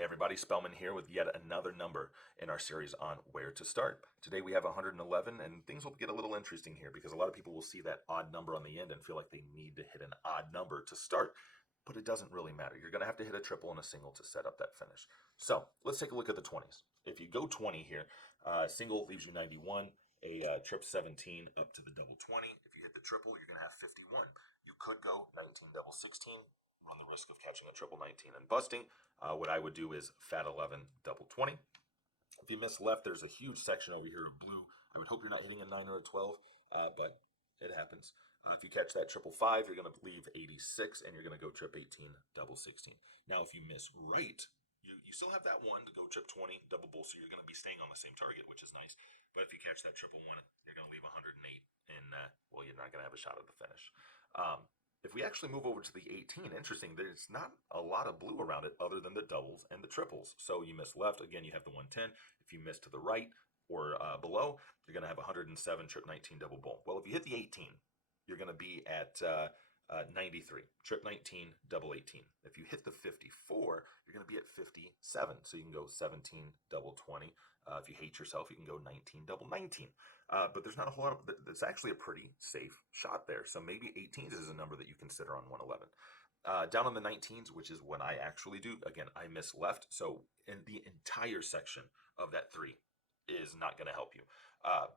Hey everybody, Spellman here with yet another number in our series on where to start. Today we have 111, and things will get a little interesting here because a lot of people will see that odd number on the end and feel like they need to hit an odd number to start, but it doesn't really matter. You're going to have to hit a triple and a single to set up that finish. So let's take a look at the 20s. If you go 20 here, single leaves you 91, a trip 17 up to the double 20. If you hit the triple, you're going to have 51. You could go 19 double 16. Run the risk of catching a triple 19 and busting. What I would do is fat 11 double 20. If you miss left, there's a huge section over here of blue. I would hope you're not hitting a 9 or a 12, but it happens. If you catch that triple 5, you're going to leave 86, and you're going to go trip 18 double 16. Now, if you miss right, you still have that 1 to go trip 20 double bull, so you're going to be staying on the same target, which is nice. But if you catch that triple 1, you're going to leave 108, and, well, you're not going to have a shot at the finish. If we actually move over to the 18, interesting, there's not a lot of blue around it other than the doubles and the triples. So you miss left, again, you have the 110. If you miss to the right or below, you're going to have 107, trip 19, double bull. Well, if you hit the 18, you're going to be at 93, trip 19, double 18. If you hit the 54, you're going to be at 57. So you can go 17, double 20. If you hate yourself, you can go 19, double 19. But there's not a whole lot of, it's actually a pretty safe shot there. So maybe 18s is a number that you consider on 111. Down on the 19s, which is what I actually do. Again, I miss left. So in the entire section of that 3 is not going to help you.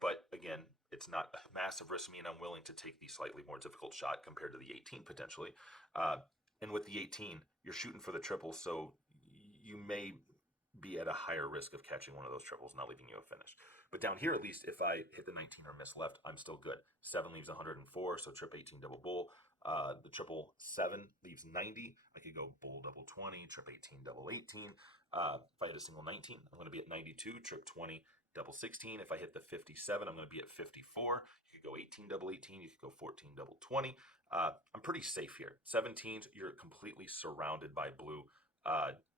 But again, it's not a massive risk to me, and I'm willing to take the slightly more difficult shot compared to the 18 potentially. And with the 18, you're shooting for the triple, so you may be at a higher risk of catching one of those triples, not leaving you a finish. But down here, at least, if I hit the 19 or miss left, I'm still good. 7 leaves 104, so trip 18 double bull. The triple 7 leaves 90. I could go bull double 20, trip 18 double 18. If I hit a single 19, I'm going to be at 92, trip 20 double 16. If I hit the 57, I'm going to be at 54. You could go 18 double 18. You could go 14 double 20. I'm pretty safe here. 17s, you're completely surrounded by blue.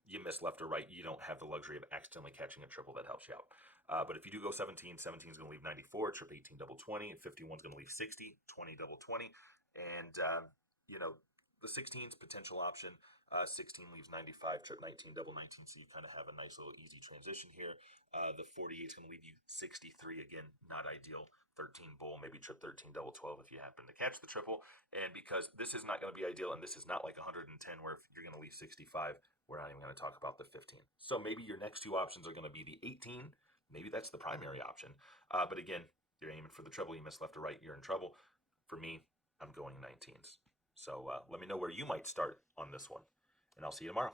You miss left or right, you don't have the luxury of accidentally catching a triple that helps you out. But if you do go 17, 17 is going to leave 94, trip 18 double 20, and 51 is going to leave 60, 20 double 20. And, the 16's potential option, 16 leaves 95, trip 19 double 19, so you kind of have a nice little easy transition here. The 48 is going to leave you 63, again, not ideal. 13 bull, maybe trip 13 double 12 if you happen to catch the triple. And because this is not going to be ideal, and this is not like 110 where if you're going to leave 65, we're not even going to talk about the 15. So maybe your next 2 options are going to be the 18. Maybe that's the primary option. But again, you're aiming for the triple. You miss left or right, you're in trouble. For me, I'm going 19s. So let me know where you might start on this one, and I'll see you tomorrow.